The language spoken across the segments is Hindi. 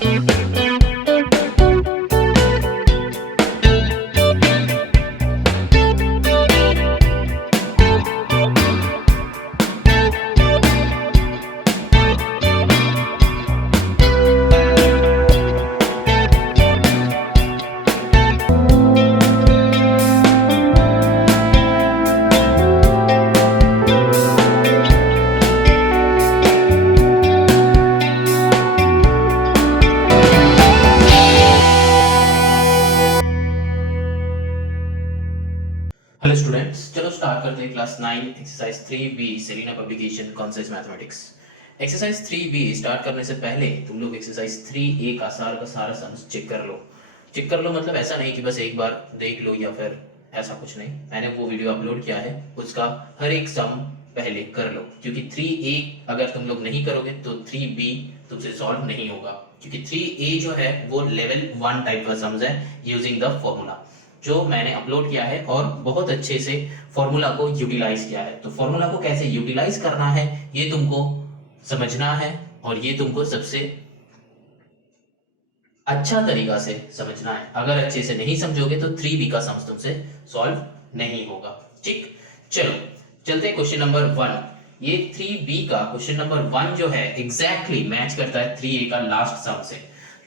हेलो स्टूडेंट्स, चलो स्टार्ट करते हैं class 9 exercise 3B Selina publication concept mathematics. Exercise 3B start करने से पहले तुम लोग एक्सरसाइज 3A का सारा सम्स चेक कर लो। चेक कर लो मतलब ऐसा नहीं कि बस एक बार देख लो या फिर ऐसा कुछ नहीं। मैंने वो वीडियो अपलोड किया है, उसका हर एक सम पहले कर लो, क्योंकि 3A अगर तुम लोग नहीं करोगे तो 3B तुमसे सॉल्व नहीं होगा, क्योंकि 3A जो है वो लेवल 1 टाइप का सम्स है यूजिंग द फॉर्मूला, जो मैंने अपलोड किया है और बहुत अच्छे से फॉर्मूला को यूटिलाइज किया है। तो फॉर्मूला को कैसे यूटिलाइज करना है ये तुमको समझना है, और ये तुमको सबसे अच्छा तरीका से समझना है। अगर अच्छे से नहीं समझोगे तो 3B का सम्स तुमसे सॉल्व नहीं होगा। ठीक, चलो चलते हैं क्वेश्चन नंबर 1। ये 3B का क्वेश्चन नंबर 1 जो है एग्जैक्टली मैच करता है 3A का लास्ट सम से,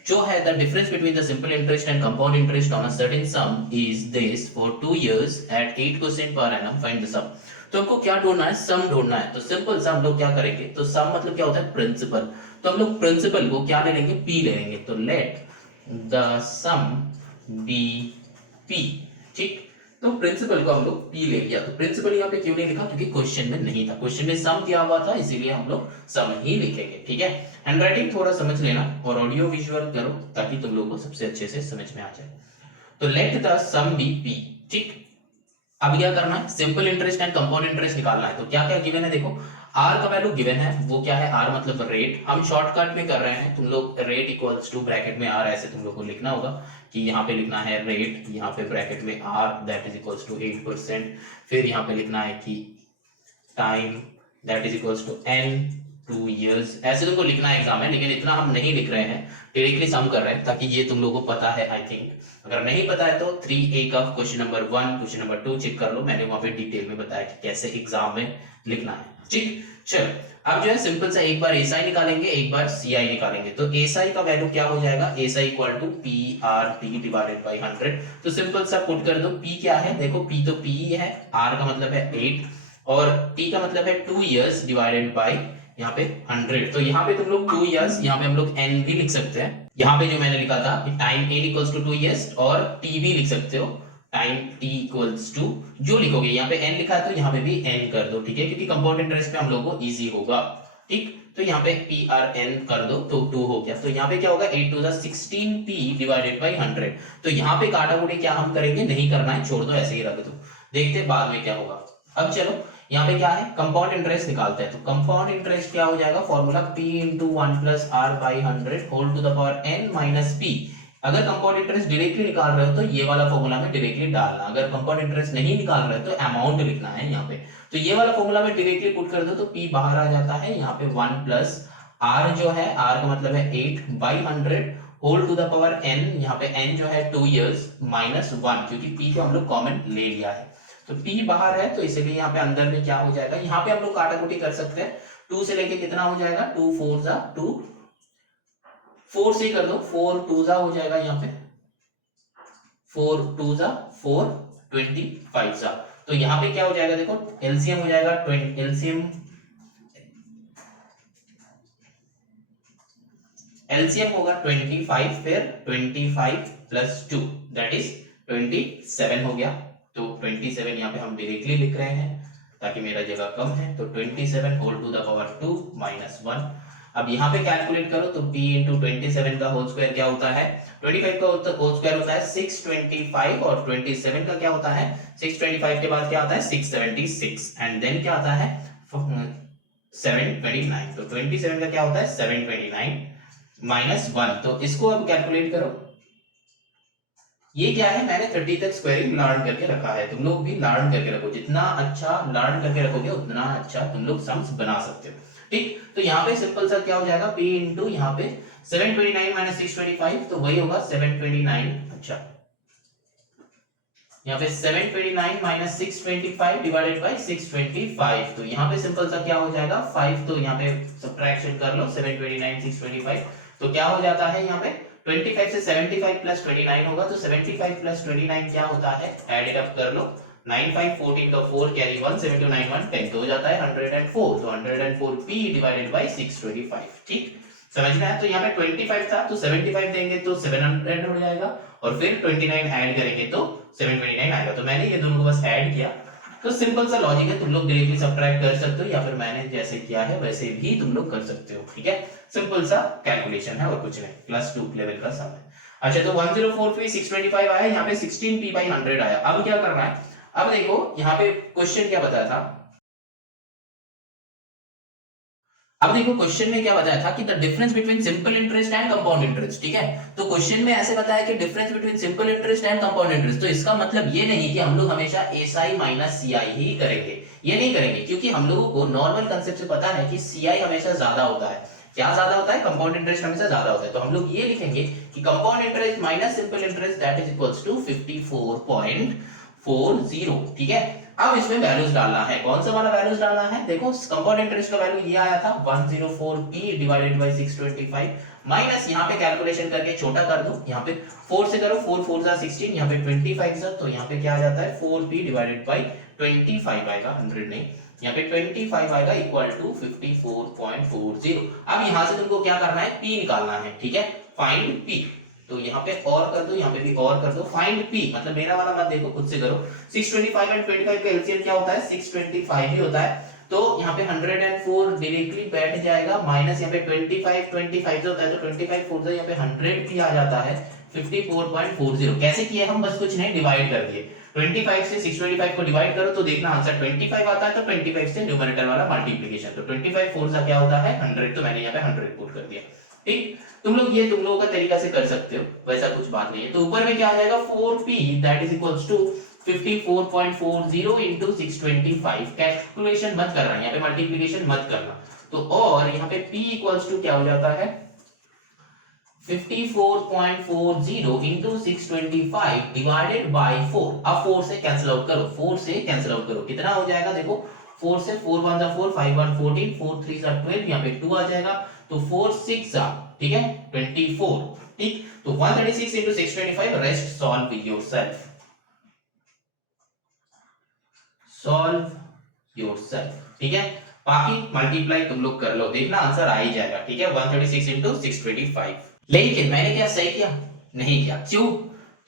जो है the difference between the simple interest and compound interest on a certain sum is this for 2 years at 8% per annum, find the सम। तो हमको क्या ढूंढना है? सम ढूंढना है। तो सिंपल सा हम लोग क्या करेंगे, तो सम मतलब क्या होता है? प्रिंसिपल। तो हम लोग प्रिंसिपल को क्या ले लेंगे? पी ले लेंगे। तो let the sum be P. ठीक, तो प्रिंसिपल को हम लोग पी ले लिया। तो प्रिंसिपल यहाँ पे क्यों नहीं लिखा? क्योंकि क्वेश्चन में नहीं था, क्वेश्चन में सम दिया हुआ था, इसीलिए हम लोग सम ही लिखेंगे। ठीक है, हैंडराइटिंग थोड़ा समझ लेना और ऑडियो विजुअल करो ताकि तुम लोगों को सबसे अच्छे से समझ में आ जाए। तो let the sum be P. ठीक, अब क्या करना है? Simple interest and compound interest निकालना है। तो क्या क्या गिवन है देखो, आर का वैल्यू गिवन है, वो क्या है? आर मतलब रेट। हम शॉर्टकट में कर रहे हैं, तुम लोग रेट इक्वल्स टू ब्रैकेट में आर ऐसे तुम लोग को लिखना होगा कि यहाँ पे लिखना है रेट, यहाँ पे ब्रैकेट में R that is equals to 8%। फिर यहाँ पे लिखना है कि time that is equals to n 2 years। ऐसे तुमको लिखना है एग्जाम में, लेकिन इतना हम नहीं लिख रहे हैं, डायरेक्टली सम कर रहे हैं ताकि ये तुम लोगों को पता है। आई थिंक अगर नहीं पता है तो 3A का question number 1 question number 2 check कर लो, मैंने वहां पे डिटेल में बताया कि कैसे एग्जाम में लिखना है। ठीक, चलो अब जो है सिंपल सा एक बार एसआई निकालेंगे, एक बार सीआई निकालेंगे। तो एसआई का वैल्यू क्या हो जाएगा? SI equal to P R T divided by 100। तो सिंपल सा पुट कर दो। पी क्या है? देखो पी तो पी ही है, आर का मतलब है 8 और टी का मतलब है 2 years डिवाइडेड बाय यहाँ पे 100। तो यहाँ पे तुम लोग 2 years, यहाँ पे हम लोग n भी लिख सकते हैं। यहाँ पे जो मैंने लिखा था कि time n equals to 2 years और t भी लिख सकते हो, टाइम t इक्वल्स टू जो लिखोगे, यहाँ पे n लिखा है तो यहाँ पे भी n कर दो। ठीक है, क्योंकि कंपाउंड इंटरेस्ट पे हम लोगों को इजी होगा। ठीक, तो यहाँ पे पी आर एन कर दो तो 2 हो गया। तो यहाँ पे क्या होगा? 8 टू 16p डिवाइडेड बाई 100। तो यहाँ पे काटाकुटी क्या हम करेंगे? नहीं करना है, छोड़ दो, ऐसे ही रख दो, देखते बाद में क्या होगा। अब चलो यहाँ पे क्या है? कंपाउंड इंटरेस्ट निकालते हैं। तो कंपाउंड इंटरेस्ट क्या हो जाएगा? Formula p into 1 plus R by 100 whole to the power n minus p। अगर कंपाउंड इंटरेस्ट डायरेक्टली निकाल रहे हो तो ये वाला फॉर्मूला में डायरेक्टली डालना, अगर कंपाउंड इंटरेस्ट नहीं निकाल रहे हो तो अमाउंट लिखना है यहाँ पे। तो ये वाला फॉर्मूला में डायरेक्टली पुट कर दो तो p बाहर आ जाता है, यहाँ पे 1 प्लस r जो है, r का मतलब है 8 by 100 whole to the power n, यहाँ पे n जो है 2 years माइनस 1, क्योंकि p को हम लोग कॉमन ले लिया है। तो p बाहर है तो इसलिए यहाँ पे अंदर में क्या हो जाएगा? यहाँ पे हम लोग काटाकुटी कर सकते हैं। 2 से लेके कितना हो जाएगा? 2 4 जा 2, 4 से कर दो, 4 2 जा हो जाएगा, यहाँ पे 4 2 जा 4 25 जा। तो यहाँ पे क्या हो जाएगा? देखो एलसीएम हो जाएगा, एलसीएम होगा 25, फिर 25 प्लस 2 दैट इज 27 हो गया। तो 27 यहाँ पे हम डायरेक्टली लिख रहे हैं ताकि मेरा जगह कम है। तो 27 whole to the power 2 minus 1। अब यहाँ पे कैलकुलेट करो तो p इंटू 27 का होल स्क्वायर क्या होता है? 25 का होल स्क्वायर होता है 625 और 27 का क्या होता है? 625 के बाद क्या आता है? 676 एंड देन क्या आता है? 729। तो 27 का क्या होता है? 729 माइनस 1। तो इसको अब कैलकुलेट करो। ये क्या है? मैंने 30 तक स्क्वायरिंग लर्न करके रखा है, तुम लोग भी लर्न करके रखो। जितना अच्छा लर्न करके रखोगे उतना अच्छा तुम लोग सम्स बना सकते हो। ठीक, तो यहाँ पे सिंपल सा क्या हो जाएगा, p इंटू यहाँ पे 729 माइनस 625, तो वही होगा 729, अच्छा यहाँ पे 729 माइनस 625 डिवाइडेड बाई 625, तो यहाँ पे सिंपल सा क्या हो जाएगा 5, तो यहाँ पे सब्ट्रैक्शन कर लो 729 625, तो क्या हो जाता है यहाँ पे 25 से 75 प्लस 29 होगा, तो 75 प्लस 29 क्या होता है, एड इट अप कर लो 9 5 14 का 4 कैरी 1 7 2 9 1 10, तो हो जाता है 104, तो 104 p डिवाइडेड बाय 625, ठीक समझ में आया। तो यहाँ पे 25 था तो 75 देंगे तो 700 हो जाएगा, और फिर 29 ऐड करेंगे तो 729 आएगा, तो मैंने ये दोनों को बस ऐड किया। तो सिंपल सा लॉजिक है, तुम लोग डायरेक्टली सब्ट्रैक्ट कर सकते हो या फिर मैंने जैसे किया है वैसे भी तुम लोग कर सकते हो, ठीक है, सिंपल सा कैलकुलेशन है और कुछ नहीं, प्लस 2 लेवल का सम है। अच्छा तो 1043 625 आया, यहाँ पे 16p/100 आया। अब क्या करना है, अब देखो यहाँ पे क्वेश्चन क्या बताया था, अब देखो क्वेश्चन में क्या बताया था कि the difference between simple interest and compound interest, ठीक है, तो क्वेश्चन में ऐसे बताया कि difference between simple interest and compound interest, तो इसका मतलब ये नहीं कि हम लोग हमेशा एसआई माइनस सीआई ही करेंगे, ये नहीं करेंगे, क्योंकि हम लोगों को नॉर्मल कांसेप्ट से पता है कि सीआई हमेशा ज्यादा होता है, क्या ज्यादा होता है, कंपाउंड इंटरेस्ट हमेशा ज्यादा होता है, तो हम लोग ये लिखेंगे कि compound interest minus simple interest that is equals to 54.40, ठीक है। अब इसमें वैल्यूज डालना है, कौन सा वाला वैल्यूज डालना है, देखो कंपाउंड इंटरेस्ट का वैल्यू ये आया था 104p डिवाइडेड बाय 625, माइनस यहाँ पे कैलकुलेशन करके छोटा कर दो, यहाँ पे 4 से करो, 4 4 जा 16, यहाँ पे 25 जा, तो यहाँ पे क्या आ जाता है 4p डिवाइडेड बाय 25 आएगा, 100 नहीं, यहाँ पे 25 आएगा इक्वल टू 54.40। अब यहाँ से तुमको क्या करना है, p निकालना है, ठीक है, फाइंड p, तो यहाँ पे और कर दो, यहाँ पे भी और कर दो, फाइंड p, मतलब मेरा वाला मत देखो, खुद से करो। 625 एंड 25 का एलसीएम क्या होता है, 625 ही होता है, तो यहाँ पे 104 डायरेक्टली बैठ जाएगा, माइनस यहाँ पे 25 जो होता है, तो 25 4 से यहाँ पे 100 भी आ जाता है 54.40। कैसे किए हम, बस कुछ नहीं, डिवाइड कर दिए, 25 से 625 को डिवाइड करो तो देखना आंसर 25 आता है, तो 25 से न्यूमरेटर वाला मल्टीप्लिकेशन, तो 25 4 से क्या होता है 100, तो मैंने यहाँ पे 100 पुट कर दिया, ठीक। तुम लोगों का तरीका से कर सकते हो, वैसा कुछ बात नहीं है। तो ऊपर में क्या आ जाएगा 4p that is equals to 54.40 into 625, calculation मत करना, यहाँ पे मल्टीप्लिकेशन मत करना, तो और यहाँ पे p इक्वल्स टू क्या हो जाता है 54.40 into 625 डिवाइडेड बाय 4, अब 4 से कैंसिल आउट करो, 4 से कैंसिल आउट करो, कितना हो जाएगा, देखो 4 से 4 1 जा 4 5 1 14 4 3 जा 12, यहाँ पे 2 आ जाएगा, तो 4 6 जा, ठीक है 24, ठीक, तो 136 into 625, rest solve yourself, solve yourself, ठीक है, बाकी मल्टीप्लाई तुम लोग कर लो, देखना आंसर आ ही जाएगा, ठीक है, 136 into 625। लेकिन मैंने क्या सही किया, नहीं किया, क्यों,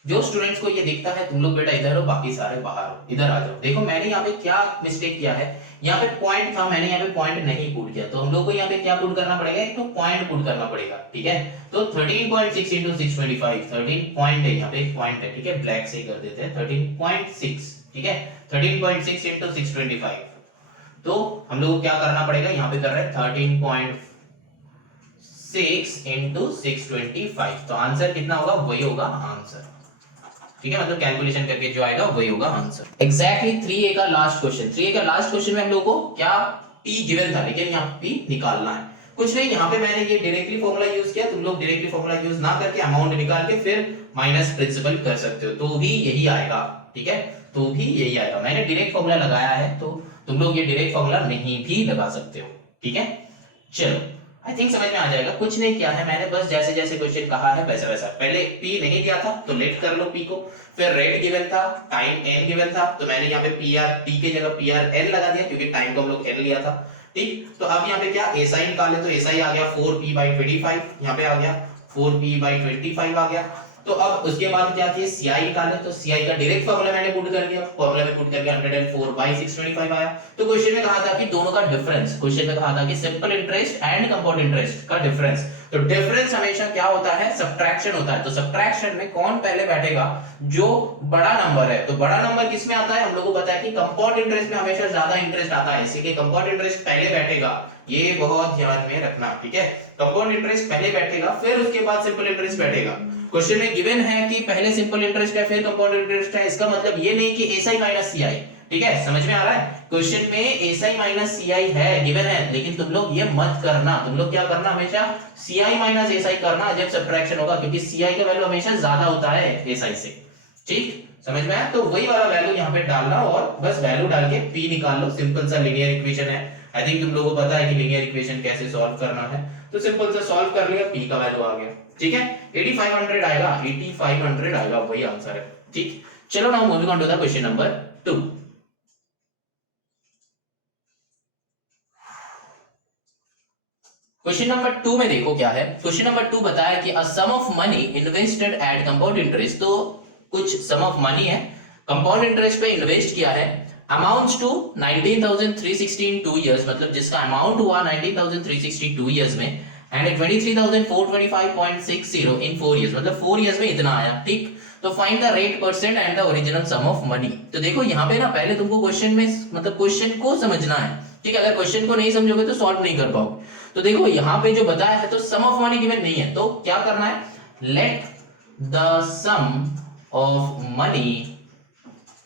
जो स्टूडेंट्स को ये दिखता है तुम लोग बेटा इधर हो, बाकी सारे बाहर हो, इधर आ जाओ, देखो मैंने यहाँ पे क्या मिस्टेक किया है, यहाँ पे पॉइंट था, मैंने यहाँ पे पॉइंट नहीं पुट किया, तो हम लोग को यहाँ पे क्या पुट करना पड़ेगा, एक तो पॉइंट पुट करना पड़ेगा, ठीक है, तो 13.6 into 625, 13 पॉइंट है, यहाँ पे एक पॉइंट है, ठीक है, ब्लैक से कर देते हैं 13.6, ठीक है, 13.6 into 625, तो हम लोग को क्या करना पड़ेगा, यहाँ पे कर रहे हैं 13.6 into 625, तो आंसर कितना होगा, वही होगा आंसर, ठीक है, मतलब कैलकुलेशन करके जो आएगा वही होगा आंसर। एग्जैक्टली 3A का लास्ट क्वेश्चन, 3A का लास्ट क्वेश्चन में हम लोगों को क्या p गिवन था, लेकिन यहाँ p निकालना है, कुछ नहीं, यहाँ पे मैंने ये डायरेक्टली फॉर्मूला यूज किया, तुम लोग डायरेक्टली फॉर्मूला यूज ना करके अमाउंट निकाल के फिर माइनस प्रिंसिपल कर सकते हो, तो भी यही आएगा, ठीक है, तो भी यही आएगा, मैंने डायरेक्ट फॉर्मूला लगाया है, तो तुम लोग ये डायरेक्ट फॉर्मूला नहीं भी लगा सकते हो, ठीक है, चलो आई थिंक समझ में आ जाएगा, कुछ नहीं किया है मैंने, बस जैसे जैसे क्वेश्चन कहा है वैसा वैसा, पहले p नहीं दिया था तो लेट कर लो p को, फिर रेट गिवन था, टाइम n गिवन था, तो मैंने यहाँ पे p के जगह pr n लगा दिया, क्योंकि टाइम को हम लोग n लिया था, ठीक, तो अब यहाँ पे क्या SI निकाले, तो SI आ गया 4p/25, यहाँ पे आ गया 4p/25 आ गया, तो अब उसके बाद क्या किया, CI निकाले, तो CI का डायरेक्ट फार्मूला मैंने पुट कर दिया, फार्मूला में पुट करके 104/625 आया, तो क्वेश्चन में कहा था कि दोनों का डिफरेंस, क्वेश्चन में कहा था कि simple interest and compound interest का डिफरेंस, तो डिफरेंस हमेशा क्या होता है, सब्ट्रैक्शन होता है, तो सब्ट्रैक्शन में कौन पहले बैठेगा, जो बड़ा नंबर है, तो बड़ा नंबर किस में आता है, हम लोगों को पता है कि कंपाउंड इंटरेस्ट में हमेशा ज्यादा इंटरेस्ट आता है, इसीलिए कंपाउंड इंटरेस्ट पहले बैठेगा, ये बहुत ध्यान में रखना, ठीक है, कंपाउंड इंटरेस्ट पहले बैठेगा, फिर उसके बाद सिंपल इंटरेस्ट बैठेगा। क्वेश्चन में गिवन है कि पहले सिंपल इंटरेस्ट है फिर कंपाउंड इंटरेस्ट है, इसका मतलब ये नहीं कि एसआई माइनस सीआई, ठीक है, समझ में आ रहा है? क्वेश्चन में एसआई माइनस सीआई है, गिवन है, लेकिन तुम लोग ये मत करना, तुम लोग क्या करना, हमेशा सीआई माइनस एसआई करना जब सब्ट्रैक्शन होगा, क्योंकि सीआई का वैल्यू हमेशा ज्यादा होता है एसआई से। ठीक, समझ में आया? तो वही वाला वैल्यू यहाँ पे डालना और बस वैल्यू डाल के पी निकाल लो, सिंपल सा लीनियर इक्वेशन है। आई थिंक तुम लोगों को पता है कि लीनियर इक्वेशन कैसे सॉल्व करना है, तो सिंपल से सॉल्व कर लिया, पी का वैल्यू आ गया। ठीक है, 8500 आएगा, 8500 आएगा, वही आंसर है। ठीक, चलो now moving on to the question number 2। Question number 2 में देखो क्या है। क्वेश्चन नंबर 2 बताया कि a sum of money invested at compound interest, तो कुछ सम ऑफ मनी है, कंपाउंड इंटरेस्ट पे इन्वेस्ट किया है, अमाउंट्स टू 19360 इन 2 इयर्स, मतलब जिसका अमाउंट हुआ 19360 2 इयर्स में, एंड 23425.60 इन 4 इयर्स, मतलब 4 इयर्स में इतना आया। ठीक, तो find the rate percent and the original sum of money. तो देखो यहाँ पे ना पहले तुमको क्वेश्चन में मतलब क्वेश्चन को समझना है। ठीक है, अगर क्वेश्चन को नहीं समझोगे तो सॉल्व नहीं कर पाओगे। तो देखो यहाँ पे जो बताया है, तो सम ऑफ मनी गिवन नहीं है, तो क्या करना है, let the sum of money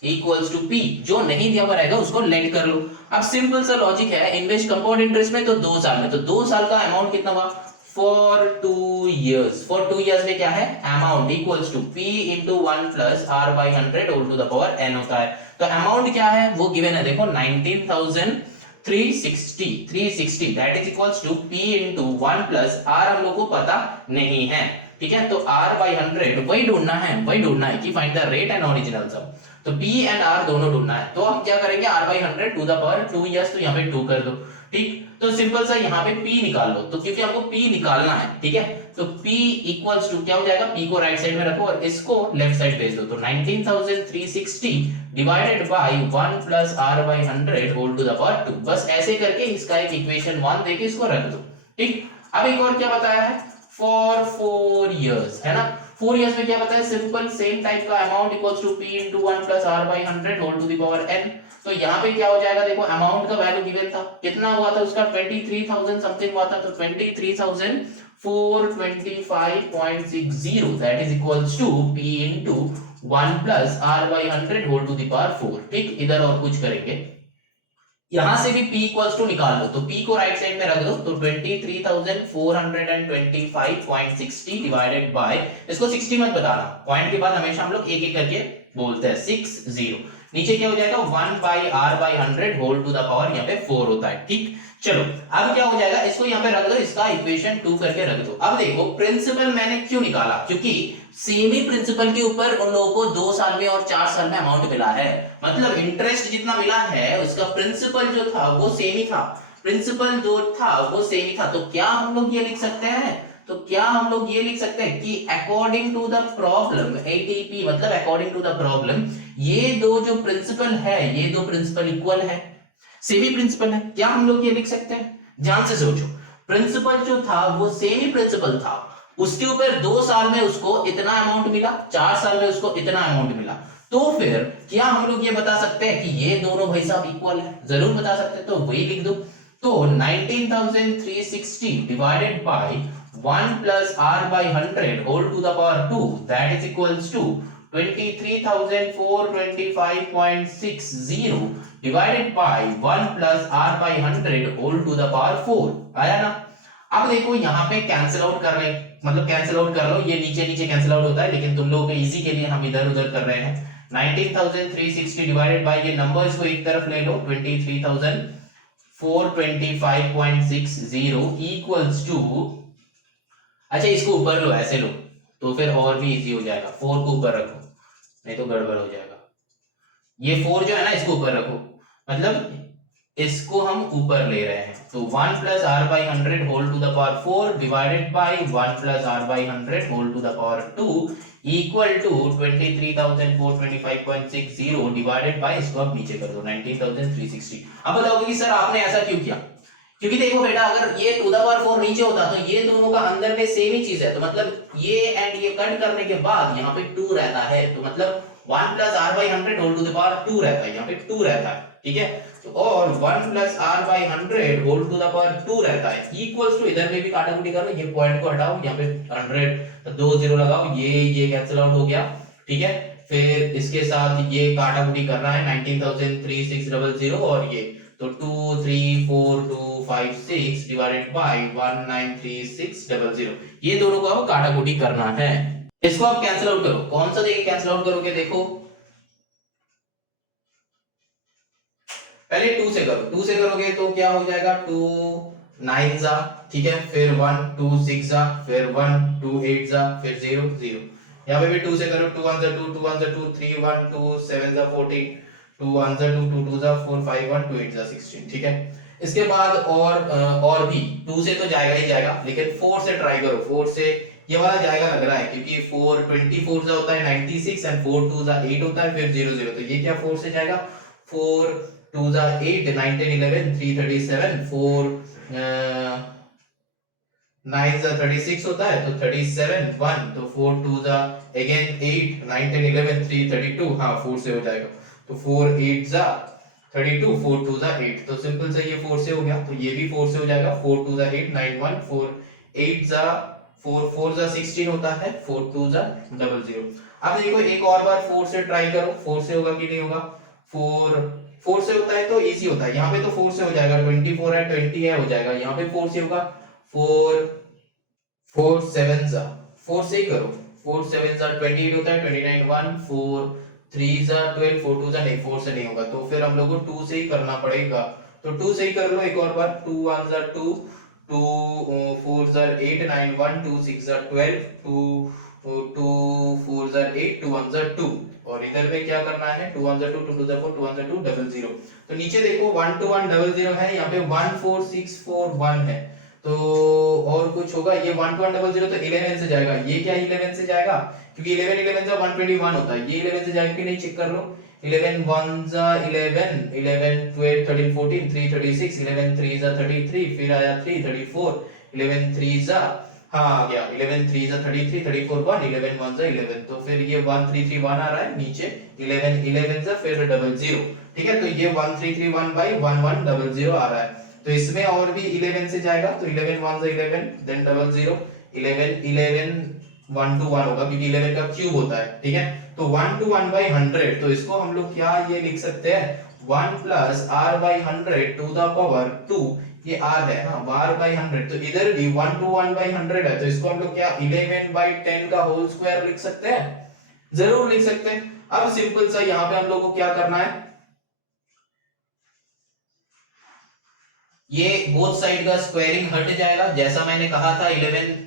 equals to P, जो नहीं दिया हुआ रहेगा उसको लेट कर लो। अब सिंपल सा लॉजिक है, इन्वेस्ट कंपाउंड इंटरेस्ट में तो 2 साल में, तो 2 साल का अमाउंट कितना हुआ, फॉर 2 इयर्स, फॉर 2 इयर्स में क्या है, amount equals to P into 1 plus R by 100 whole to the power N होता है। तो अमाउंट क्या है वो गिवन है, देखो 19360 that is equals to P into 1 plus R हम लोग को पता नहीं है। ठीक है, तो r बाई 100 वही ढूंढना है कि find the rate and original sum. तो p एंड r दोनों ढूंढना है, तो हम क्या करेंगे, r by 100 to the power 2 years, तो यहाँ पे 2 कर दो। ठीक, तो सिंपल सा यहाँ पे p निकाल लो, तो क्योंकि आपको p निकालना है। ठीक है, तो p इक्वल्स टू क्या हो जाएगा, p को राइट साइड में रखो और इसको लेफ्ट साइड भेज दो, तो 19360 divided by 1 plus r by 100 whole to the power 2, बस ऐसे करके इसका एक इक्वेशन 1 देके इसको रख दो। ठीक, अब एक और क्या बताया है, फॉर 4 इयर्स, है ना, 4 इयर्स में क्या बताया, सिंपल सेम टाइप का amount equals to p into 1 plus r by 100 whole to the power n। तो यहाँ पे क्या हो जाएगा, देखो अमाउंट का वैल्यू गिवन था, कितना हुआ था उसका, 23000 समथिंग हुआ था, तो 23425.60 that is equals to p into 1 plus r by 100 whole to the power 4। ठीक, इधर और कुछ करेंगे, यहां से भी p इक्वल्स टू निकाल लो, तो p को राइट साइड में रख दो, तो 23425.60 डिवाइडेड बाय, इसको 60 मत बताना, पॉइंट के बाद हमेशा हम लोग एक एक करके बोलते हैं, 60, नीचे क्या हो जाएगा, 1 by r by 100 whole to the power यहाँ पे 4 होता है। ठीक, चलो अब क्या हो जाएगा, इसको यहाँ पे रख दो, इसका इक्वेशन 2 करके रख दो। अब देखो प्रिंसिपल मैंने क्यों निकाला, क्योंकि सेम ही प्रिंसिपल के ऊपर उन लोगों को 2 साल में और 4 साल में अमाउंट मिला है, मतलब इंटरेस्ट जितना मिला है उसका प्रिंसिपल जो था वो सेम ही था, प्रिंसिपल जो था वो सेम ही था। तो क्या हम लोग ये लिख सकते हैं, तो क्या हम लोग ये लिख सकते हैं कि according to the problem, ATP मतलब अकॉर्डिंग टू द प्रॉब्लम, ये दो जो प्रिंसिपल है, ये दो प्रिंसिपल इक्वल है, सेम ही प्रिंसिपल है। क्या हम लोग ये लिख सकते हैं, ध्यान से सोचो, प्रिंसिपल जो था वो सेम ही प्रिंसिपल था, उसके ऊपर 2 साल में उसको इतना अमाउंट मिला, 4 साल में उसको इतना अमाउंट मिला, तो फिर क्या हम लोग ये बता सकते हैं कि ये दोनों भाई साहब इक्वल है, जरूर बता सकते हैं, तो वही लिख दो। तो 19360 divided by 1 plus r by 100 whole to the power 2 that is equals to 23425.60 divided by 1 plus r by 100 whole to the power 4 आया ना। अब देखो यहाँ पे कैंसिल आउट कर रहे हैं, मतलब कैंसिल आउट कर लो, ये नीचे नीचे कैंसिल आउट होता है, लेकिन तुम लोगों के इजी के लिए हम इधर उधर कर रहे हैं। 19360 डिवाइडेड बाय, ये नंबर्स को एक तरफ ले लो, 23425.60 इक्वल्स टू, अच्छा इसको ऊपर लो, ऐसे लो तो फिर और भी इजी हो जाएगा, 4 को ऊपर रखो नहीं तो गड़बड़ हो जाएगा। ये 4 जो है ना इसको ऊपर रखो, मतलब इसको हम ऊपर ले रहे हैं, तो 1 plus r by 100 whole to the power 4 divided by 1 plus r by 100 whole to the power 2 equal to 23425.60 divided by, इसको आप नीचे कर दो 19360। अब बताओगे कि सर आपने ऐसा क्यों किया, क्योंकि देखो बेटा अगर ये टू द पावर 4 नीचे होता तो ये दोनों का अंदर में सेम ही चीज है, तो मतलब ये एंड ये कट करने के बाद यहाँ पे 2 रहता है, तो मतलब 1 plus r by 100 whole to the power 2 रहता है, यहाँ पे 2 रहता है, ठीक है, तो और 1 plus r by 100 whole to the power 2 रहता है, इक्वल्स टू, इधर में भी काटाकुटी करो, ये पॉइंट को हटाओ, यहाँ पे 100 तो 2 0 लगाओ, ये कैंसिल आउट हो गया, ठीक है, फिर इसके साथ ये काटाकुटी करना है 19,3600 और ये तो 234,256 डिवाइडेड बाय 193600, ये दोनों को अब काटाकुटी करना है। इसको आप कैंसिल आउट करो, कौन सा देके कैंसिल आउट करोगे, देखो पहले 2 से करो, 2 से करोगे तो क्या हो जाएगा 2 9 जा, ठीक है, फिर 1 2 6 जा, फिर 1 2 8 जा, फिर 0 0। यहाँ पे भी 2 से करो, 2 1 जा 2, 2 1 जा 2, 3 1 2 7 जा 14, 2 1 जा 2, 2 2 जा 4, 5 1 2 8 जा 16, ठीक है। इसके बाद और भी 2 से तो जाएगा ही जाएगा, लेकिन 4 से ट्राई करो, 4 से ये वाला जाएगा लग रहा है, क्योंकि 4 24 जा होता है 96 एंड 4 2 जा 8 होता है, फिर 0 0, तो ये क्या 4 से जाएगा, 4 2 जा 8, 9 10 11 337, 4 9 जा 36 होता है तो 37 1, तो 4 2 जा अगेन 8, 9 10 11 332, हाँ 4 से हो जाएगा, तो 4 8 जा 32, 4 2 जा 8, तो सिंपल से ये 4 से हो गया, तो ये भी 4 से हो जाएगा, 4 2 जा 8 9 1, 4 8 जा 4 4 जा 16 होता है, 4 2 जा 00। अब देखो एक और बार 4 से ट्राई करो, 4 से होगा कि नहीं होगा, 4 से होता है तो इजी होता है, यहाँ पे तो 4 से हो जाएगा, 24 है 20 है हो जाएगा, यहाँ पे 4 से होगा, 4 7 जा 4 से ही करो, 4 7 जा 28 होता है, 29 1, 4 3 जा 12, 4 2 जा नहीं, 4 से नहीं होगा, तो फिर हम लोगों को 2 से ही करना पड़ेगा, तो 2 से ही कर लो एक और बार, 2 1 जा 2, 2 4 जा 8, 9 1, 2 6 जा 12, 2 4 जा 8, 2 1 जा 2, और इधर में क्या करना है, 2 1 जा 2, 2 2 जा 4, 2 1 जा 2 00। तो नीचे देखो 1 2 1 00 है, यहाँ पे 1 4 6 4 1 है, तो और कुछ होगा, ये 1 2 1 00 तो 11 से जाएगा, ये क्या 11 से जाएगा, क्योंकि 11 11 जा 121 होता है, ये 11 से जाएगा कि नहीं चेक कर लो, 11 1 जा 11, 11 12 13 14 3 36, 11 3 जा 33, फिर आया 3 34, 11 3 जा हाँ आ गया, 11 3 जा 33, 34 1, 11 1 जा 11, तो फिर ये 1 3 3 1 आ रहा है नीचे, 11 11 जा फिर 00, ठीक है, तो ये 1 3 3 1 by 1 1 00 आ रहा है, तो इसमें और भी 11 से जाएगा, तो 11 1 जा 11 देन 00, 11 11 1 to 1 होगा, क्योंकि 11 का क्यूब होता है, ठीक है, तो 1 to 1 by 100, तो इसको हम लोग क्या ये लिख सकते हैं 1 plus r by 100 to the power 2, ये r है, हाँ r by 100, तो इधर भी 1 to 1 by 100 है, तो इसको हम लोग क्या 11 by 10 का होल स्क्वायर लिख सकते हैं, जरूर लिख सकते हैं। अब सिंपल सा यहाँ पे हम लोग को क्या करना है, ये बोथ साइड का स्क्वायरिंग हट जाएगा, जैसा मैंने कहा था 11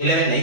नहीं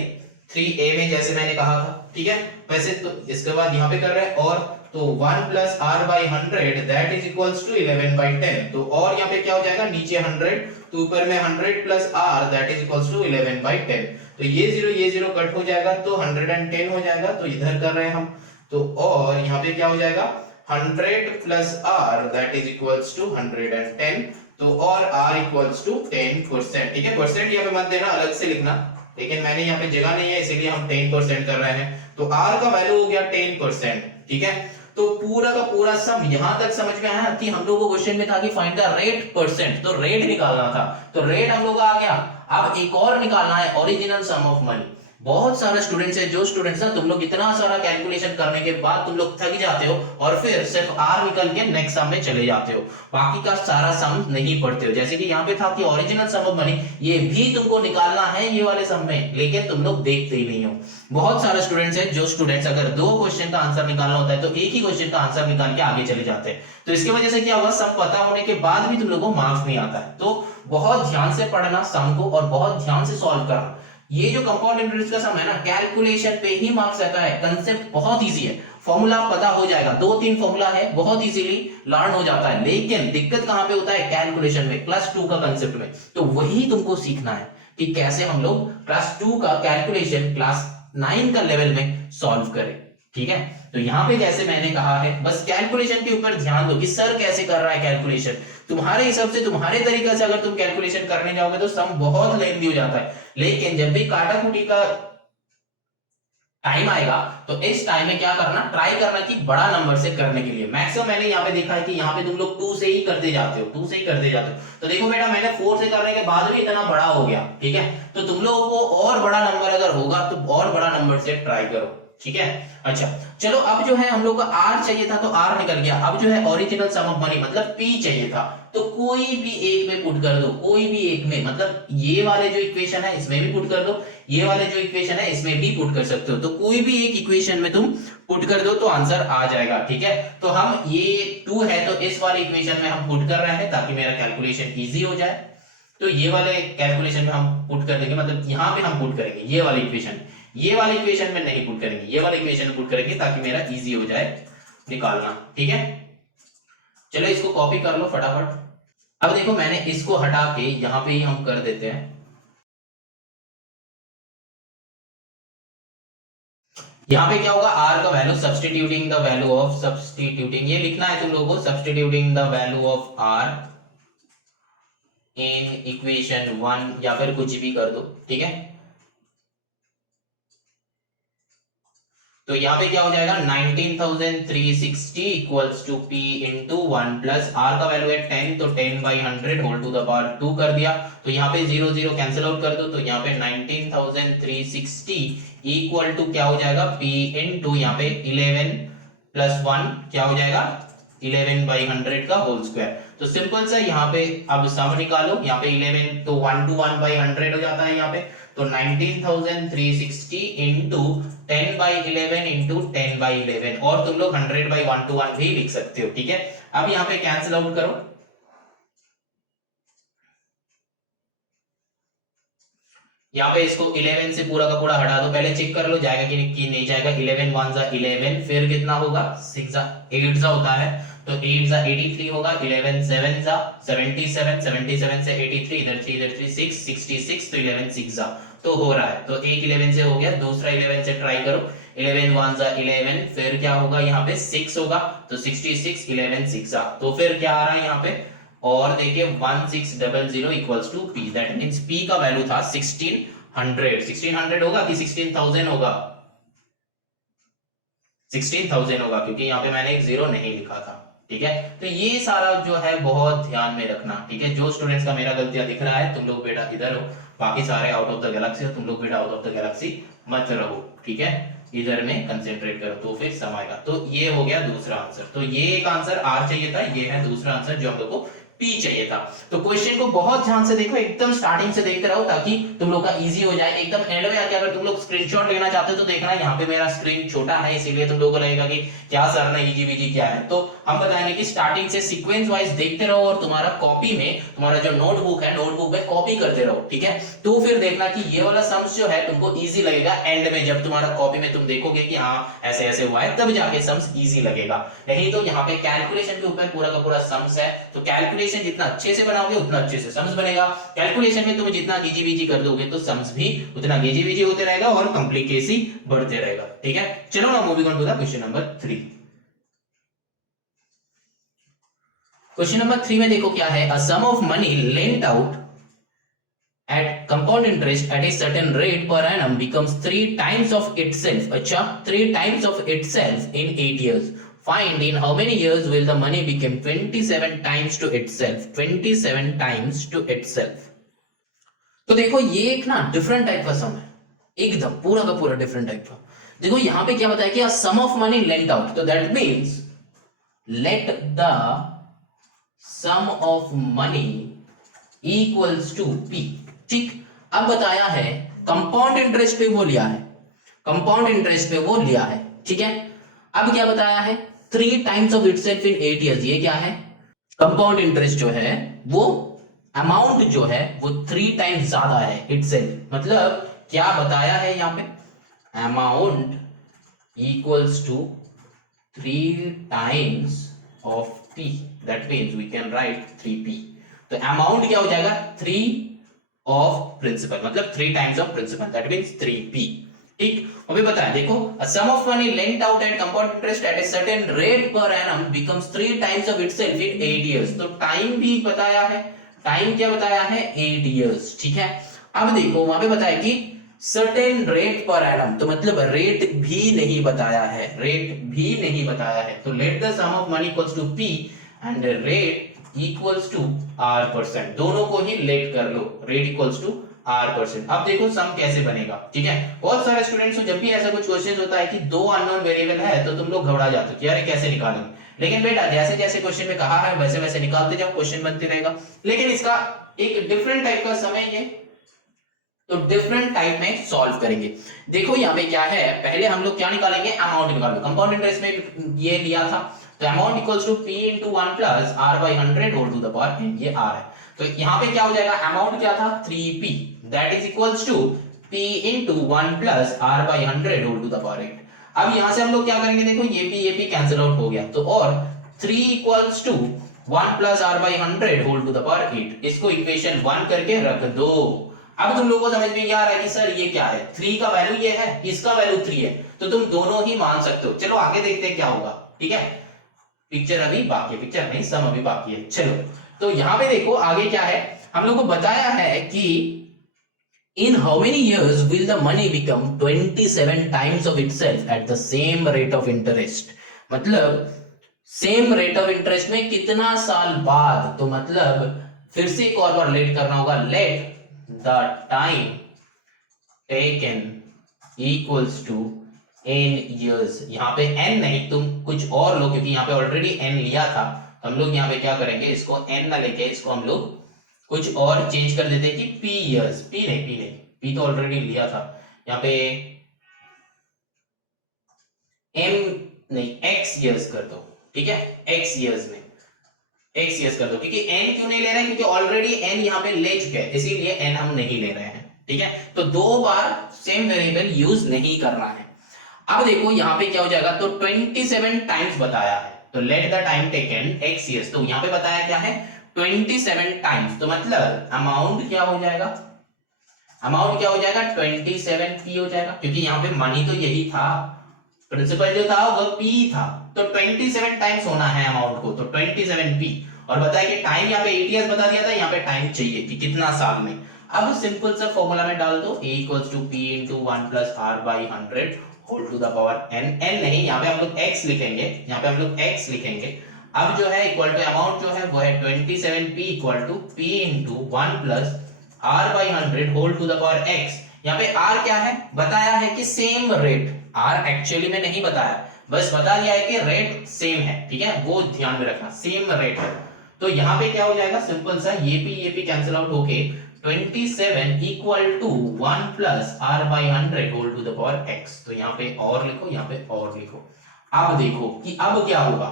3a में जैसे मैंने कहा था, ठीक है, वैसे तो इसके बाद यहाँ पे कर रहे हैं, और तो 1 plus r by 100 that is equals to 11 by 10, तो और यहाँ पे क्या हो जाएगा, नीचे 100 तो ऊपर में 100 plus r that is equals to 11 by 10, तो ये 0 कट हो जाएगा, तो 110 हो जाएगा, तो इधर कर रहे हैं हम, तो और यहाँ पे क्या हो जाएगा 100 plus r that is equals to 110, तो और r equals to 10%, ठीक है, परसेंट यहाँ पे मत देना, अलग से लिखना, लेकिन मैंने यहाँ पे जगह नहीं है इसीलिए हम 10% कर रहे हैं, तो r का वैल्यू हो गया 10%, ठीक है, तो पूरा का पूरा सम यहां तक समझ में आया कि हम लोगों को क्वेश्चन में था कि फाइंड द रेट परसेंट, तो रेट निकालना था, तो रेट हम लोग का आ गया। अब एक और निकालना है ओरिजिनल सम ऑफ मनी। बहुत सारे स्टूडेंट्स है, जो स्टूडेंट्स ना तुम लोग इतना सारा कैलकुलेशन करने के बाद तुम लोग थक जाते हो और फिर सिर्फ आर निकल के नेक्स्ट सम में चले जाते हो, बाकी का सारा सम नहीं पढ़ते हो। जैसे कि यहाँ पे था कि ओरिजिनल सम ऑफ मनी, ये भी तुमको निकालना है ये वाले सम में, लेकिन तुम लोग देखते ही नहीं हो। बहुत सारे स्टूडेंट्स हैं, जो स्टूडेंट्स अगर 2 क्वेश्चन का आंसर निकालना होता है तो एक ही क्वेश्चन का आंसर निकाल के आगे चले जाते हैं, तो इसकी वजह से क्या होगा, सम पता होने के बाद भी तुम लोगों को मार्क्स नहीं आता है। तो बहुत ध्यान से पढ़ना सम को और बहुत ध्यान से सॉल्व करना। ये जो कंपाउंड इंटरेस्ट का सम है ना, कैलकुलेशन पे ही मार्क्स आता है, कंसेप्ट बहुत इजी है, फॉर्मूला पता हो जाएगा, 2-3 फॉर्मूला है, बहुत इजीली लर्न हो जाता है, लेकिन दिक्कत कहां पे होता है, कैलकुलेशन में, क्लास 2 का कंसेप्ट में। तो वही तुमको सीखना है कि कैसे हम लोग क्लास 2 का कैलकुलेशन क्लास 9 का लेवल में सॉल्व करें, ठीक है। तो यहाँ पे जैसे मैंने कहा है, बस कैलकुलेशन के ऊपर ध्यान दो कि सर कैसे कर रहा है कैलकुलेशन, तुम्हारे हिसाब से तुम्हारे तरीका से अगर तुम कैलकुलेशन करने जाओगे तो सम बहुत लेंथी हो जाता है, लेकिन जब भी काटाकुटी का टाइम आएगा तो इस टाइम में क्या करना, ट्राई करना कि बड़ा नंबर से करने के लिए। मैक्सिमम मैंने यहाँ पे देखा है कि यहाँ पे तुम लोग 2 से ही करते जाते हो, 2 से ही करते जाते हो। तो देखो बेटा, मैंने 4 से करने के बाद भी इतना बड़ा हो गया, ठीक है, तो तुम लोगों को और बड़ा नंबर अगर होगा तो और बड़ा नंबर से ट्राई करो, ठीक है। अच्छा चलो, अब जो है हम लोग को आर चाहिए था तो आर निकल गया। अब जो है ओरिजिनल सम ऑफ मनी मतलब पी चाहिए था, तो कोई भी एक में पुट कर दो, कोई भी एक में, मतलब ये वाले जो इक्वेशन है इसमें भी पुट कर दो, ये वाले जो इक्वेशन है इसमें भी पुट कर सकते हो, तो कोई भी एक इक्वेशन में तुम पुट कर दो तो आंसर आ जाएगा। ठीक है, तो हम ये 2 है तो इस वाले इक्वेशन में हम पुट कर रहे हैं ताकि मेरा कैलकुलेशन इजी हो जाए। तो ये वाले कैलकुलेशन में हम पुट कर देंगे, मतलब यहां पे हम पुट करेंगे ये वाले इक्वेशन, ये वाले इक्वेशन में नहीं पुट करेंगे, ये वाले इक्वेशन में पुट करेंगे ताकि मेरा इजी हो जाए निकालना। ठीक है, चलो इसको कॉपी कर लो फटाफट। अब देखो मैंने इसको हटा के यहां पे ही हम कर देते हैं। यहां पे क्या होगा, आर का value substituting the value of, substituting ये लिखना है तुम लोगों को, substituting the value of R in equation 1 या फिर कुछ भी कर दो। ठीक है, तो यहाँ पे क्या हो जाएगा 19,360 equals to p into 1 plus R का वैल्यू है 10, तो 10/100 होल टू द पावर 2 कर दिया, तो यहाँ पे 0 0 कैंसिल आउट कर दो, तो यहाँ पे 19,360 इक्वल टू क्या हो जाएगा p इंटू यहाँ पे 11 प्लस 1 क्या हो जाएगा 11/100 का होल स्क्वायर। तो सिंपल सा यहाँ पे अब सम निकालो, यहाँ पे 11 तो 1 to 1/100 हो जाता है यहाँ पे, तो 19,360 इंटू 10/11 इंटू 10/11, और तुम लोग 100/1 to 1 भी लिख सकते हो। ठीक है, अब यहाँ पे कैंसिल आउट करो, यहाँ पे इसको 11 से पूरा का पूरा हटा दो, पहले चेक कर लो जाएगा कि नहीं जाएगा। 11 1 जा 11, फिर कितना होगा 6 जा 8 जा होता है, तो 8 जा 83 होगा, 11 7 जा 77, 77 से 83 इधर 3 इधर 3 6 66, तो 11 6 जा तो हो रहा है, तो एक 11 से हो गया, दूसरा 11 से ट्राई करो, 11 1 जा 11, फिर क्या होगा यहाँ पे 6 होगा, तो 66 11 6 जा, तो फिर क्या आ रहा है यहाँ पे, और देखिए 1600 equals to p, that means p का वैल्यू था 1600 होगा कि 16,000 होगा, 16,000 होगा क्योंकि यहाँ पे मैंने एक जीरो नहीं लिखा था। ठीक है, तो ये सारा जो है बहुत ध्यान में रखना। ठीक है, जो स्टूडेंट्स का मेरा गलतियां दिख रहा है, तुम लोग बेटा इधर हो, बाकी सारे आउट ऑफ द गैलेक्सी हो, तुम लोग बेटा आउट ऑफ द गैलेक्सी मत रहो। ठीक है, इधर में कंसेंट्रेट करो तो फिर सम आएगा। तो ये हो गया दूसरा आंसर, तो ये एक आंसर आर चाहिए था, ये है दूसरा आंसर जो हम लोग को पी चाहिए था। तो क्वेश्चन को बहुत ध्यान से देखो, एकदम स्टार्टिंग से देखते रहो ताकि तुम लोग का इजी हो जाए। एकदम एंड में आके अगर तुम लोग स्क्रीनशॉट लेना चाहते हो तो देखना यहाँ पे मेरा स्क्रीन छोटा है, इसीलिए तुम लोगों को लगेगा कि क्या सर ने इजी विजी क्या है, तो हम बताएंगे कि स्टार्टिंग से सीक्वेंस वाइज देखते रहो और तुम्हारा कॉपी में, तुम्हारा जो नोटबुक है नोटबुक में कॉपी करते रहो। ठीक है, तो फिर देखना कि ये वाला सम्स जो है तुमको इजी लगेगा एंड में, जब तुम्हारा कॉपी में तुम देखोगे कि हाँ ऐसे ऐसे हुआ है, तब जाके सम्स इजी लगेगा। नहीं तो यहाँ पे कैलकुलेशन के ऊपर पूरा का पूरा सम्स है, तो कैलकुलेशन जितना अच्छे से बनाओगे उतना अच्छे से सम्स बनेगा, कैलकुलेशन में तुम जितना गीजी बीजी कर दोगे तो सम्स भी उतना गीजी बीजी होते रहेगा और कॉम्प्लिकेसी बढ़ते रहेगा। ठीक है, चलो ना moving on to the question number 3। Question number 3 में देखो क्या है, a sum of money lent out at compound interest at a certain rate per annum becomes 3 times of itself. अच्छा, 3 times of itself in 8 years. Find in how many years will the money become 27 times to itself. 27 times to itself. तो देखो ये एक ना डिफरेंट टाइप का सम है, एकदम पूरा का पूरा डिफरेंट टाइप का। देखो यहां पे क्या बताया कि sum of money lent out, तो that means let the sum of money equals to P. ठीक, अब बताया है कंपाउंड इंटरेस्ट पे वो लिया है, कंपाउंड इंटरेस्ट पे वो लिया है। ठीक है, अब क्या बताया है 3 times of itself in 8 years. ये क्या है, कंपाउंड इंटरेस्ट जो है वो अमाउंट जो है वो 3 टाइम्स ज्यादा है इटसेल्फ, मतलब क्या बताया है यहां पे amount equals to 3 times of p, that means we can write 3p। तो अमाउंट क्या हो जाएगा 3 ऑफ प्रिंसिपल, मतलब 3 times of principal, that means 3p। ठीक, अभी बताया देखो sum of money lent out at compound interest at a certain rate per annum becomes 3 times of itself in 8 years. तो टाइम भी बताया है, टाइम क्या बताया है 8 इयर्स। ठीक है, अब देखो वहां पे बताया कि सर्टेन रेट पर एनम, तो मतलब रेट भी नहीं बताया है, रेट भी नहीं बताया है, तो let the sum of money equals to p and rate equals to r%, दोनों को ही लेट कर लो, रेट इक्वल्स टू r%। अब देखो सम कैसे बनेगा, ठीक है। बहुत सारे स्टूडेंट्स को जब भी ऐसा कुछ क्वेश्चन होता है कि दो अननोन वेरिएबल है तो तुम लोग घबरा जाते हो कि यार कैसे निकालेंगे, लेकिन बेटा जैसे जैसे क्वेश्चन में कहा है वैसे वैसे निकालते जाओ, क्वेश्चन बनते रहेगा। लेकिन इसका एक डिफरेंट टाइप का समय है, तो डिफरेंट टाइप में सॉल्व करेंगे। देखो यहाँ पे क्या है, पहले हम लोग क्या निकालेंगे, अमाउंट निकालेंगे। कंपाउंड इंटरेस्ट में ये लिया था, तो amount equals to p into 1 plus r by 100 whole to the power n, ये r है। तो यहाँ पे क्या हो जाएगा, अमाउंट क्या था 3p, that is equals to p into 1 plus r by 100 whole to the power 8। अब यहाँ से हम लोग क्या करेंगे, देखो ये p कैंसिल आउट हो गया, तो और 3 equals to 1 plus r by 100 whole to the power 8, इसको इक्वेशन 1 करके रख दो। अब तुम लोगों को समझ में आ रहा है कि सर ये क्या है, 3 का वैल्यू ये है, इसका वैल्यू 3 है, तो तुम दोनों ही मान सकते हो। चलो आगे देखते हैं क्या होगा, ठीक है। पिक्चर अभी बाकी है, पिक्चर नहीं सम अभी बाकी है। चलो तो यहां पे देखो आगे क्या है, हम लोग को बताया है कि in how many years will the money become 27 times of itself at the same rate of interest। मतलब सेम रेट ऑफ इंटरेस्ट में कितना साल बाद, तो मतलब फिर से एक और बार लेट करना होगा, late the time taken equals to n years। यहाँ पे n नहीं तुम कुछ और लो, क्योंकि यहाँ पे ऑलरेडी n लिया था, तो हम लोग यहाँ पे क्या करेंगे, इसको n ना लेके इसको हम लोग कुछ और चेंज कर देते हैं कि p years, p नहीं p तो ऑलरेडी लिया था, यहाँ पे m नहीं x years कर दो, ठीक है। x years में x years कर दो, क्योंकि n क्यों नहीं ले रहे हैं, क्योंकि ऑलरेडी n यहाँ पे ले चुके हैं, इसीलिए n हम नहीं ले रहे हैं, ठीक है। तो दो बार सेम वेरिएबल यूज नहीं करना है। अब देखो यहाँ पे क्या हो जाएगा, तो 27 टाइम्स बताया है, तो let the time taken x years, तो यहाँ पे बताया क्या है 27 टाइम्स, तो मतलब अमाउंट क्या हो जाएगा, अमाउंट क्या हो जाएगा 27p हो जाएगा, क्योंकि यहाँ पे मनी तो यही था, प्रिंसिपल जो था वो p था, तो 27 टाइम्स होना है अमाउंट को, तो 27p। और बताया कि टाइम यहाँ पे 8 इयर्स बता दिया था, यहाँ पे टाइम चाहिए कि कितना साल में। अब सिंपल सा फॉर्मूला में डाल दो, a equals to p into 1 plus r by 100 whole to the power n, n नहीं यहाँ पे हम लोग x लिखेंगे, यहाँ पे हम लोग x लिखेंगे। अब जो है इक्वल टू अमाउंट जो है वो है 27p equal to p into 1 plus r by 100 whole to the power x। यहाँ पे r क्या है, बताया है कि सेम रेट, r एक्चुअली में नहीं बताया, बस बता दिया है कि रेट सेम है, ठीक है, वो ध्यान में रखना, सेम रेट है। तो यहाँ पे क्या हो जाएगा, सिंपल सा ये p कैंसिल आउट होके 27 equal to 1 plus r by 100 whole to the power x। तो यहाँ पे और लिखो, यहाँ पे और लिखो। अब देखो कि अब क्या होगा,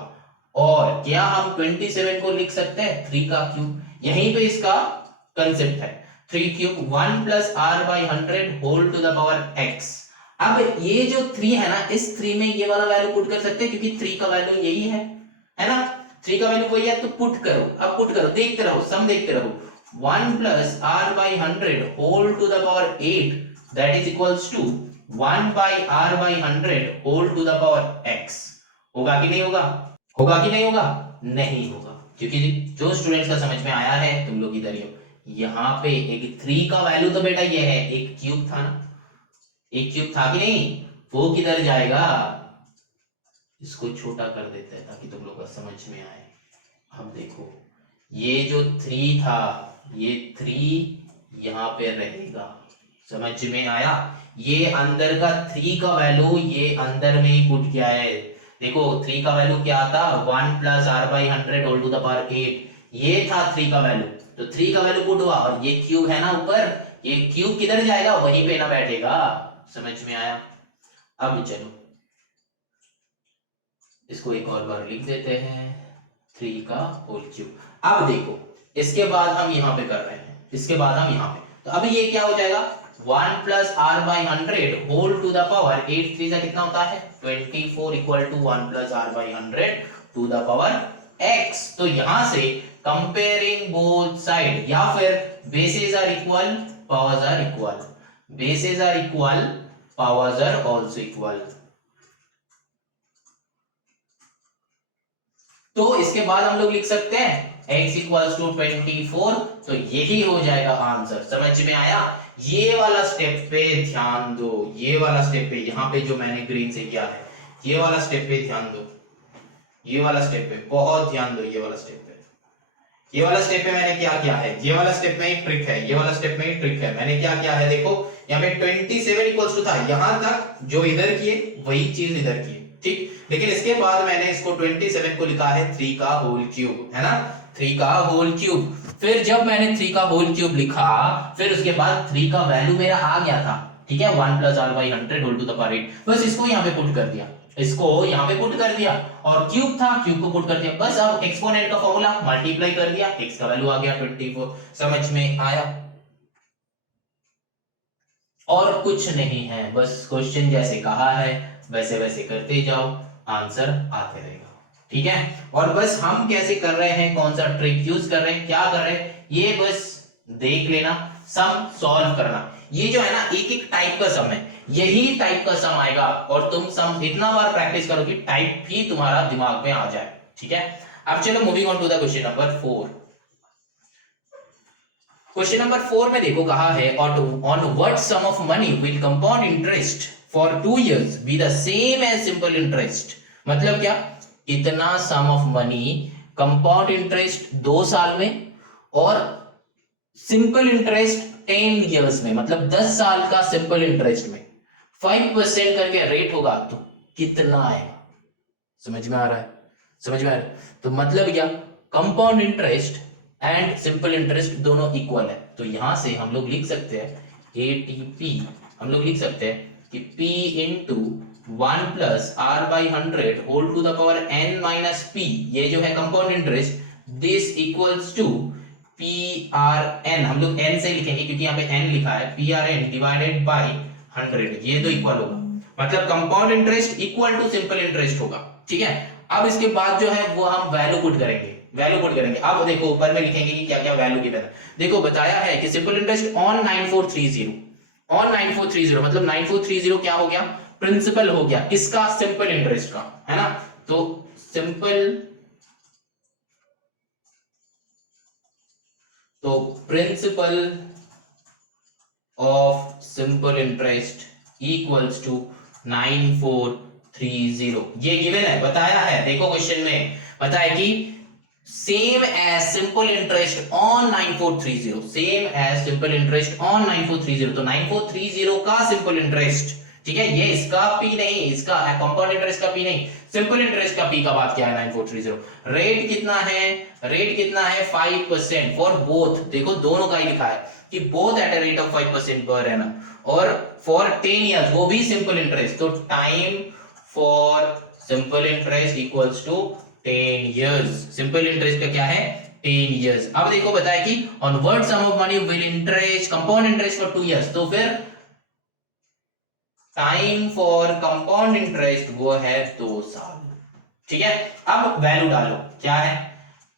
और क्या हम 27 को लिख सकते हैं 3 का क्यूब, यहीं पे इसका कंसेप्ट है, 3 cube 1 plus r by 100 whole to the power x। अब ये जो 3 है ना, इस 3 में ये वाला वैल्यू पुट कर सकते हैं, क्योंकि 3 का वैल्यू यही है ना, 3 का वैल्यू वही है, तो पुट करो, अब पुट करो, देखते रहो, सम देखते रहो। 1 plus r by 100 whole to the power 8 that is equals to 1 by r by 100 whole to the power x। होगा कि नहीं होगा, होगा कि नहीं होगा, नहीं होगा, क्योंकि जो स्टूडेंट्स का समझ में आया है तुम लोग इधर ही हो, यहाँ पे एक 3 का वैल्यू तो बेटा ये है, एक क्यूब था ना, एक क्यूब था कि नहीं, वो किधर जाएगा, इसको छोटा कर देते हैं ताकि तुम लोग को समझ में आए। अब देखो ये जो 3 था, ये 3 यहाँ पे रहेगा, समझ में आया, ये अंदर का 3 का वैल्यू ये अंदर में ही पुट किया है। देखो 3 का वैल्यू क्या आता, 1 plus r by 100 whole to the power 8, ये था 3 का वैल्यू, तो 3 का वैल्यू पुट हुआ, और ये क्यूब है ना ऊपर, ये क्यूब किधर जाएगा, वहीं पे ना बैठेगा, समझ में आया। अब चलो इसको एक और बार लिख देते हैं, 3 का होल क्यूब। अब देखो इसके बाद हम यहाँ पे कर रहे हैं, इसके बाद हम यहाँ पे, तो अभी ये क्या हो जाएगा 1 plus r by 100 whole to the power 8, 3 से कितना होता है 24 equal to 1 plus r by 100 to the power x। तो यहां से कंपेयरिंग बोथ साइड, या फिर bases are equal powers are equal, bases are equal powers are also equal. तो इसके बाद हम लोग लिख सकते हैं x इक्वल्स टू 24, तो यही हो जाएगा आंसर, समझ में आया। ये वाला स्टेप पे ध्यान दो, ये वाला स्टेप पे, यहाँ पे जो मैंने ग्रीन से किया है, ये वाला स्टेप पे ध्यान दो, ये वाला स्टेप पे बहुत ध्यान दो, ये वाला स्टेप पे, ये वाला स्टेप में मैंने क्या किया है, ये वाला स्टेप में एक ट्रिक है, ये वाला स्टेप में एक ट्रिक है। मैंने क्या किया है, देखो यहाँ पे 27 इक्वल्स टू था, यहां तक जो इधर किए वही चीज इधर किए, ठीक। लेकिन इसके बाद मैंने इसको 27 को लिखा है 3 का होल क्यूब, है ना, 3 का होल क्यूब। फिर जब मैंने 3 का होल क्यूब लिखा, फिर उसके बाद 3 का वैल्यू मेरा आ गया था, ठीक है, 1 + r/100 whole to the power 8। बस इसको यहाँ पे पुट कर दिया, इसको यहाँ पे पुट कर दिया, और क्यूब था, क्यूब को पुट कर दिया। बस अब एक्सपोनेंट का फॉर्मूला मल्टीप्लाई कर दिया, x का वैल्यू आ गया 24। समझ में आया? और कुछ नहीं है, बस क्वेश्चन जैसे कहा है वैसे वैसे करते जाओ, आंसर आते रहेगा, ठीक है। और बस हम कैसे कर रहे हैं, कौन सा ट्रिक यूज कर रहे हैं, क्या कर रहे हैं, ये बस देख लेना। सम सॉल्व करना, ये जो है ना एक एक टाइप का सम है, यही टाइप का सम आएगा, और तुम सम इतना बार प्रैक्टिस करो कि टाइप भी तुम्हारा दिमाग में आ जाए, ठीक है। अब चलो moving on to the question number 4। Question number 4 में देखो कहा है, on what sum of money will compound interest for 2 years be the same as simple interest. मतलब क्या, कितना sum of money compound interest 2 साल में और सिंपल इंटरेस्ट 10 years में, मतलब 10 साल का सिंपल इंटरेस्ट में 5% करके रेट होगा, तो कितना आएगा। समझ में आ रहा है, समझ में आ रहा है? तो मतलब क्या, compound interest and simple interest दोनों इक्वल है, तो यहां से हम लोग लिख सकते हैं ATP, हम लोग लिख सकते हैं कि P into 1 + r/100 whole to the power n minus p, ये जो है compound interest, this equals to PRN, हम लोग n से लिखेंगे क्योंकि यहाँ पे n लिखा है, PRN डिवाइडेड बाय 100, ये तो इक्वल होगा, मतलब compound interest equal to simple interest होगा, ठीक है। अब इसके बाद जो है वो हम वैल्यू पुट करेंगे, वैल्यू पुट करेंगे। अब देखो ऊपर में लिखेंगे कि क्या क्या वैल्यू गिवन है। देखो बताया है कि सिंपल इंटरेस्ट ऑन 9430, ऑन 9430 मतलब 9430 क्या हो गया, प्रिंसिपल हो गया, किसका, सिंपल इंटरेस्ट का, है ना। तो सिंपल, तो principal of simple interest equals to 9430, ये गिवन है, बताया है। देखो क्वेश्चन में बताया कि same as simple interest on 9430, same as simple interest on 9430, तो 9430 का सिंपल इंटरेस्ट, ठीक है, ये इसका P नहीं, इसका कंपाउंड इंटरेस्ट का P नहीं, सिंपल इंटरेस्ट का P का बात क्या है 9430। रेट कितना है, रेट कितना है 5% फॉर बोथ, देखो दोनों का ही लिखा है कि both at a rate of 5% per annum, और फॉर 10 years वो भी सिंपल इंटरेस्ट, तो time for simple interest equals to 10 years, simple interest का क्या है 10 years। अब देखो बताया कि on what sum of money will interest compound interest for 2 years, तो फिर टाइम फॉर कंपाउंड इंटरेस्ट वो है 2 साल, ठीक है। अब वैल्यू डालो, क्या है,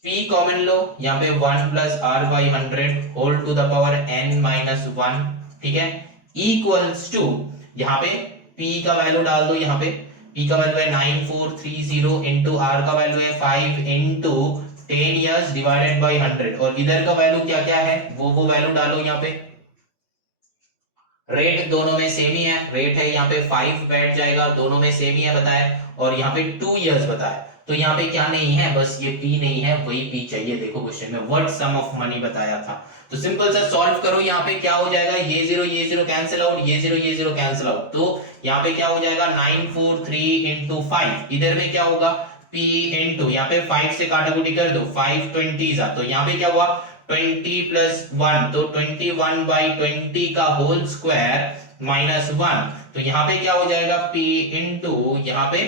P कॉमन लो, यहाँ पे 1 + r/100 whole to the power n minus 1, ठीक है, इक्वल्स टू, यहाँ पे P का वैल्यू डाल दो, यहाँ पे P का वैल्यू है 9430 इंटू R का वैल्यू है 5 इंटू 10 years डिवाइडेड बाय 100, और इधर का वैल्यू क्या क्या है वो वैल्यू डालो यहाँ पे। रेट दोनों में सेम ही है, रेट है यहाँ पे 5 बैठ जाएगा, दोनों में सेम ही है बताया, और यहाँ पे 2 years बताया, तो यहाँ पे क्या नहीं है, बस ये P नहीं है, वही P चाहिए। देखो क्वेश्चन में व्हाट सम ऑफ मनी बताया था, तो सिंपल सा सॉल्व करो, यहाँ पे क्या हो जाएगा, ये 0 कैंसिल आउट, ये 0 कैंसिल आउट, तो यहाँ पे क्या हो जाएगा 943 इंटू 5, इधर में क्या होगा P इंटू, यहाँ पे 5 से काटाकुटी कर दो, 5 20 तो यहाँ पे क्या हुआ 20 + 1, तो 21/20 का होल स्क्वायर माइनस 1, तो यहाँ पे क्या हो जाएगा P इंटू, यहाँ पे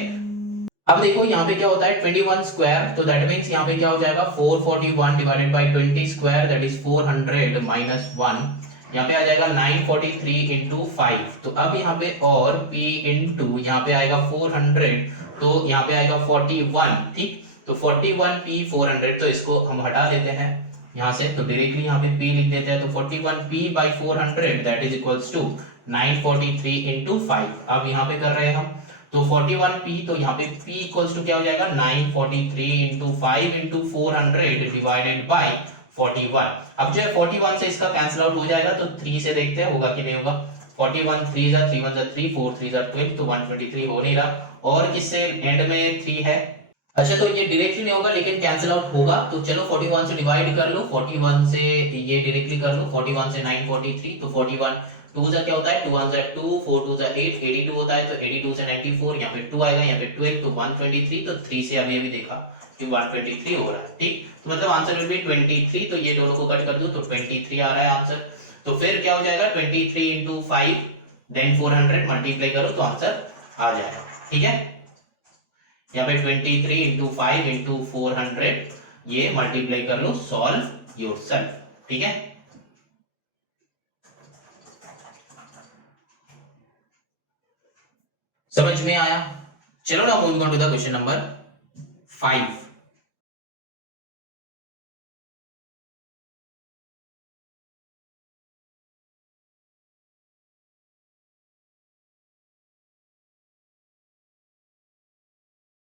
अब देखो यहाँ पे क्या होता है 21 स्क्वायर, तो दैट मींस यहाँ पे क्या हो जाएगा 441 divided by 20 square, that is 400 minus 1, यहाँ पे आ जाएगा 943 इंटू 5, तो अब यहाँ पे और P इंटू यहाँ पे आएगा 400, तो यहाँ पे आएगा 41, ठीक, तो 41P 400, तो इसको हम हटा देते हैं यहाँ से, तो डायरेक्टली यहाँ पे P लिख देते हैं, तो 41P/400 that is equals to 943 into 5। अब यहाँ पे कर रहे हैं हम, तो 41P, तो यहाँ पे P इक्वल्स टू क्या हो जाएगा 943 इंटू 5 इंटू 400 डिवाइडेड बाय 41। अब जो है 41 से इसका कैंसिल आउट हो जाएगा, तो 3 से देखते हैं होगा कि नहीं होगा, 41 3 जा 3 1 जा 3 4 3 जा 12, तो 123 हो नहीं रहा, और किससे एंड में 3 है, अच्छा तो ये डायरेक्टली नहीं होगा लेकिन कैंसिल आउट होगा, तो चलो 41 से डिवाइड कर लो, 41 से ये डायरेक्टली कर लो, 41 से 943, तो 41 2 जा क्या होता है, 2 1 जा 2, 4 2 जा 8, 82 होता है, तो 82 से 94, यहाँ पे 2 आएगा, यहाँ पे 12, तो 123, तो 3 से अभी अभी देखा कि 123 हो रहा है, ठीक, तो मतलब आंसर विल बी 23, तो ये दोनों को कट कर दो तो 23 आ रहा है आंसर। तो फिर क्या हो जाएगा, 23 इंटू 5 देन 400 मल्टीप्लाई करो तो आंसर आ जाएगा, ठीक है। यहाँ पे 23 इंटू 5 इंटू 400 ये मल्टीप्लाई कर लो, सॉल्व योरसेल्फ, ठीक है। समझ में आया? चलो ना moving on to the question number 5।